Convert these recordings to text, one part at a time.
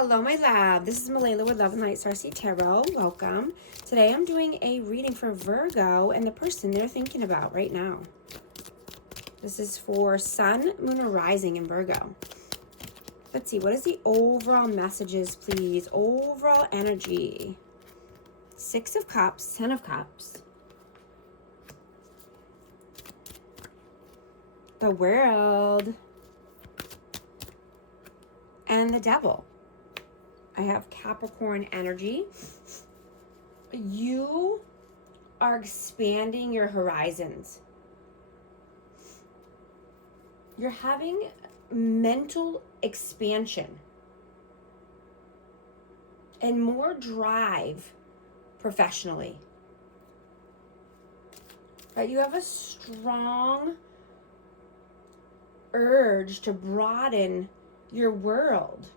Hello, my love. This is Malayla with Love and Light Starseed Tarot. Welcome. Today I'm doing a reading for Virgo and the person they're thinking about right now. This is for Sun, Moon, or Rising in Virgo. Let's see, what is the overall messages, please? Overall energy. 6 of Cups, 10 of Cups. The World. And the Devil. I have Capricorn energy. You are expanding your horizons. You're having mental expansion and more drive professionally. But you have a strong urge to broaden your world.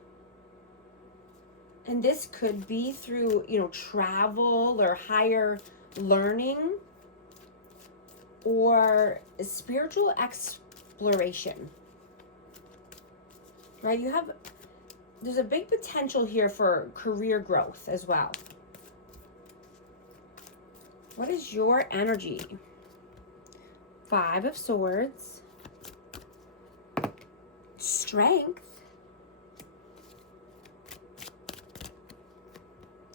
And this could be through, travel or higher learning or spiritual exploration. Right? There's a big potential here for career growth as well. What is your energy? 5 of Swords. Strength.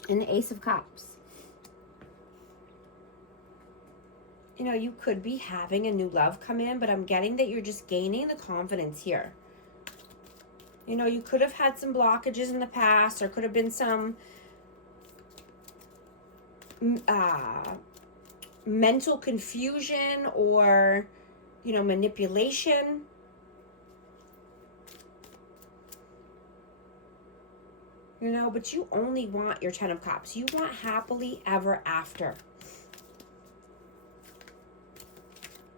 And the Ace of Cups. You could be having a new love come in, but I'm getting that you're just gaining the confidence here. You could have had some blockages in the past. There could have been some mental confusion or, manipulation. But you only want your 10 of Cups. You want happily ever after.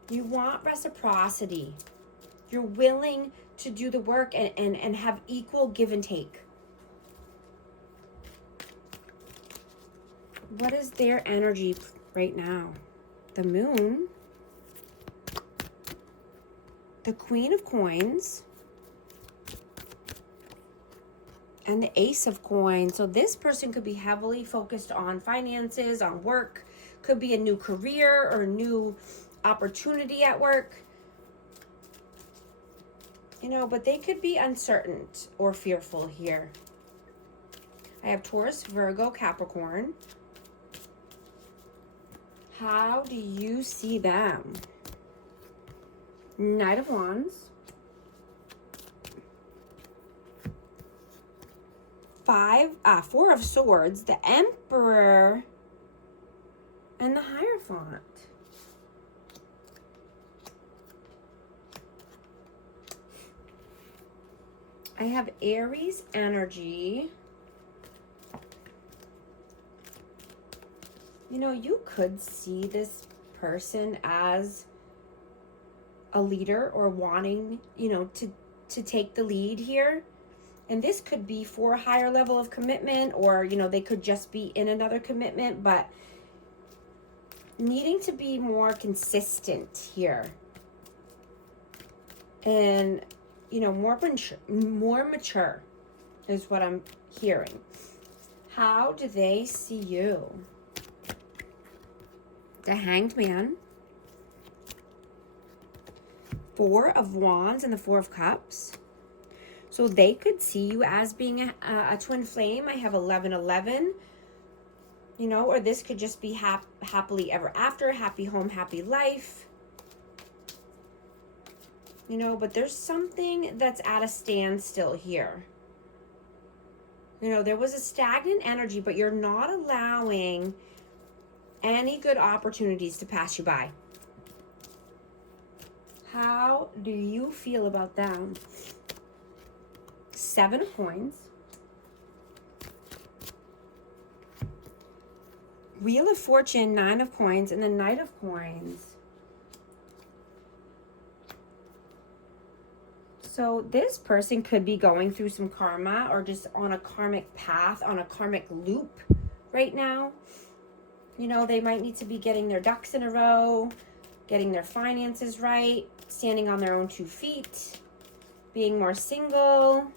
You want reciprocity. You're willing to do the work and have equal give and take. What is their energy right now? The Moon. The Queen of Coins. And the Ace of Coins. So this person could be heavily focused on finances, on work. Could be a new career or a new opportunity at work. But they could be uncertain or fearful here. I have Taurus, Virgo, Capricorn. How do you see them? Knight of Wands. 4 of Swords, the Emperor, and the Hierophant. I have Aries energy. You could see this person as a leader or wanting, to take the lead here. And this could be for a higher level of commitment or, they could just be in another commitment, but needing to be more consistent here. And, more mature is what I'm hearing. How do they see you? The Hanged Man. 4 of Wands and the 4 of Cups. So they could see you as being a twin flame. I have 1111, or this could just be happily ever after, happy home, happy life. But there's something that's at a standstill here. There was a stagnant energy, but you're not allowing any good opportunities to pass you by. How do you feel about them? 7 of Coins. Wheel of Fortune, 9 of Coins, and the Knight of Coins. So this person could be going through some karma or just on a karmic path, on a karmic loop right now. They might need to be getting their ducks in a row, getting their finances right, standing on their own 2 feet, being more single.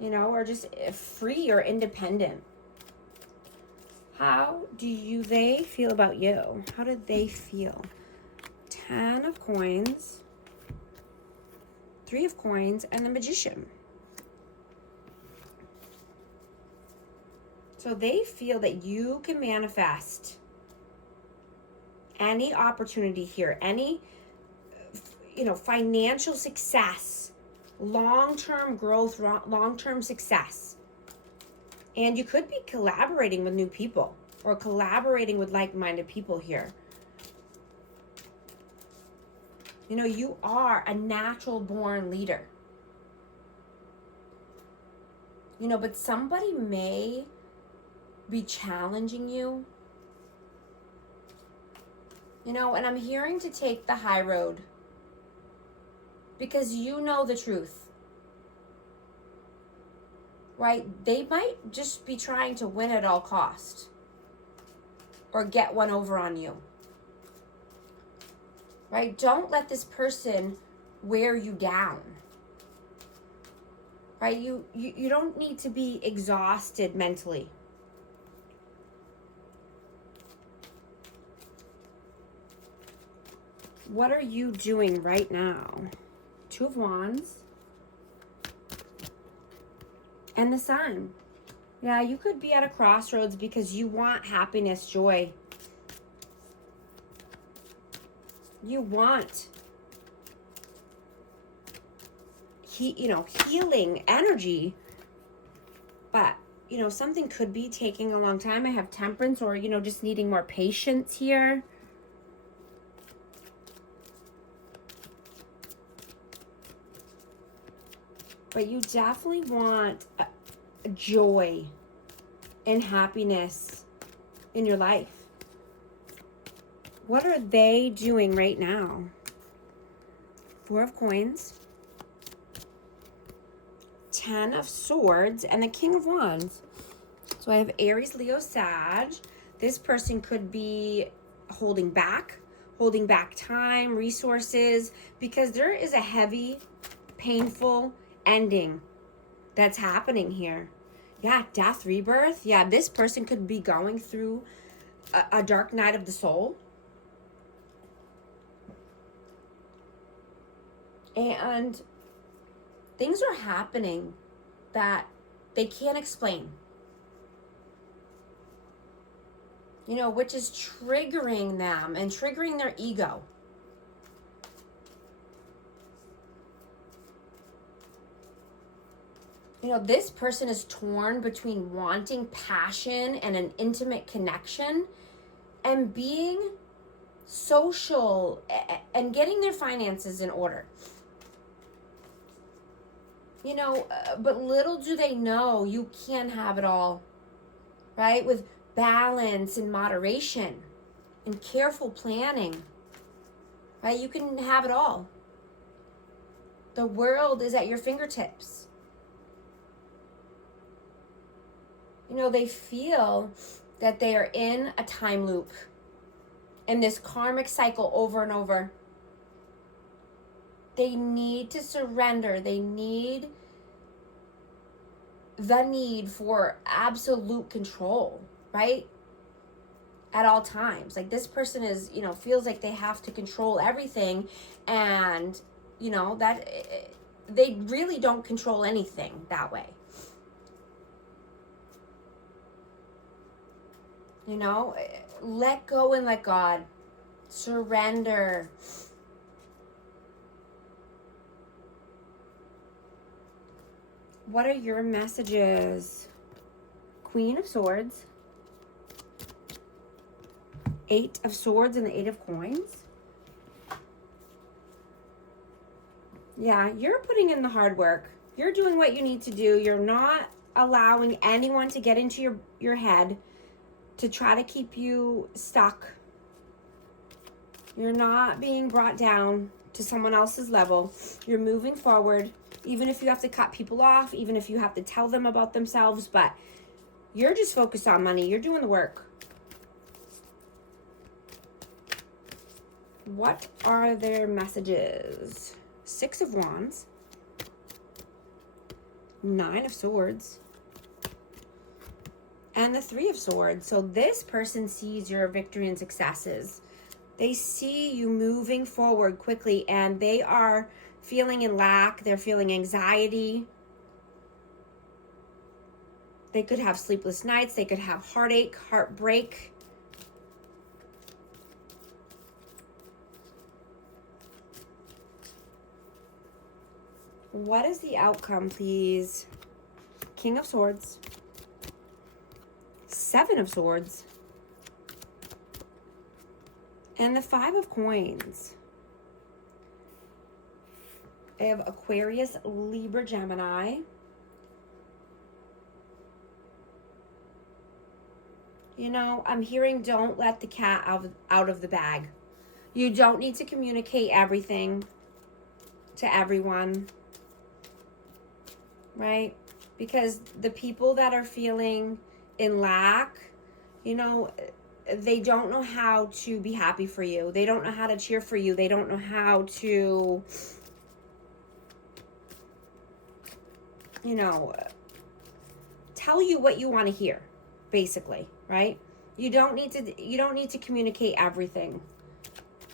you know, or just free or independent. How do they feel about you? How do they feel? 10 of coins, 3 of coins, and the Magician. So they feel that you can manifest any opportunity here, any, you know, financial success, long-term growth, long-term success. And you could be collaborating with new people or collaborating with like-minded people here. You know, you are a natural born leader. You know, but somebody may be challenging you. You know, and I'm hearing to take the high road because you know the truth. Right? They might just be trying to win at all cost or get one over on you. Right? Don't let this person wear you down. Right? You don't need to be exhausted mentally. What are you doing right now? 2 of Wands. And the Sun. Yeah, you could be at a crossroads because you want happiness, joy. You want, healing energy. But, you know, something could be taking a long time. I have Temperance or, you know, just needing more patience here. But you definitely want joy and happiness in your life. What are they doing right now? 4 of Coins, 10 of Swords, and the King of Wands. So I have Aries, Leo, Sag. This person could be holding back time, resources, because there is a heavy, painful ending that's happening here. Yeah, death, rebirth. Yeah, this person could be going through a dark night of the soul. And things are happening that they can't explain. You know, which is triggering them and triggering their ego. You know, this person is torn between wanting passion and an intimate connection and being social and getting their finances in order. You know, but little do they know you can have it all, right? With balance and moderation and careful planning, right? You can have it all. The world is at your fingertips. You know, they feel that they are in a time loop and this karmic cycle over and over. They need to surrender. They need the need for absolute control, right? At all times. Like this person is, you know, feels like they have to control everything, and, you know, that they really don't control anything that way. You know, let go and let God. Surrender. What are your messages? Queen of Swords, 8 of Swords, and the 8 of Coins. Yeah, you're putting in the hard work. You're doing what you need to do. You're not allowing anyone to get into your head to try to keep you stuck. You're not being brought down to someone else's level. You're moving forward, even if you have to cut people off, even if you have to tell them about themselves, but you're just focused on money. You're doing the work. What are their messages? 6 of Wands, Nine of Swords. And the Three of Swords. So this person sees your victory and successes. They see you moving forward quickly, and they are feeling in lack. They're feeling anxiety. They could have sleepless nights. They could have heartache, heartbreak. What is the outcome, please? King of Swords. Seven of Swords. And the Five of Coins. I have Aquarius, Libra, Gemini. You know, I'm hearing don't let the cat out of the bag. You don't need to communicate everything to everyone, right? Because the people that are feeling in lack, you know, they don't know how to be happy for you. They don't know how to cheer for you. They don't know how to, you know, tell you what you want to hear, basically, right? You don't need to communicate everything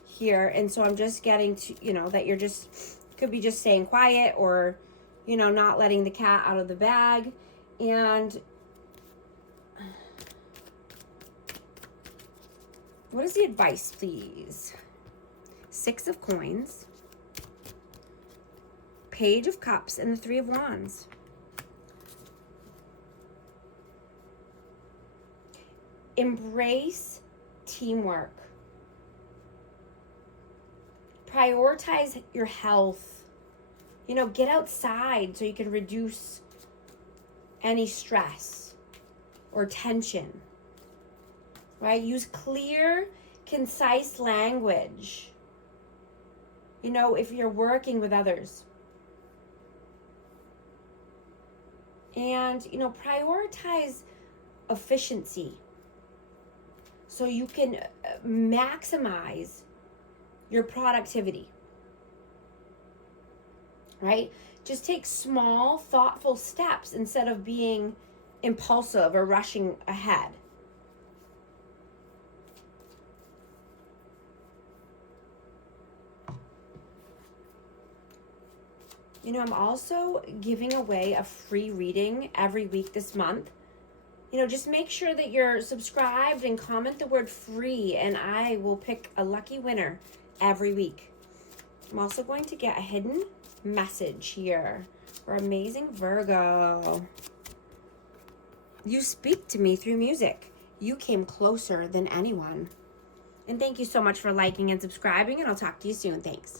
here. And so I'm just getting to, you know, that you're just, could be just staying quiet, or, you know, not letting the cat out of the bag. And what is the advice, please? Six of Coins, Page of Cups, and the Three of Wands. Embrace teamwork. Prioritize your health. You know, get outside so you can reduce any stress or tension. Right? Use clear, concise language. You know, if you're working with others. And, you know, prioritize efficiency so you can maximize your productivity. Right? Just take small, thoughtful steps instead of being impulsive or rushing ahead. You know, I'm also giving away a free reading every week this month. You know, just make sure that you're subscribed and comment the word free, and I will pick a lucky winner every week. I'm also going to get a hidden message here for amazing Virgo. You speak to me through music. You came closer than anyone. And thank you so much for liking and subscribing, and I'll talk to you soon. Thanks.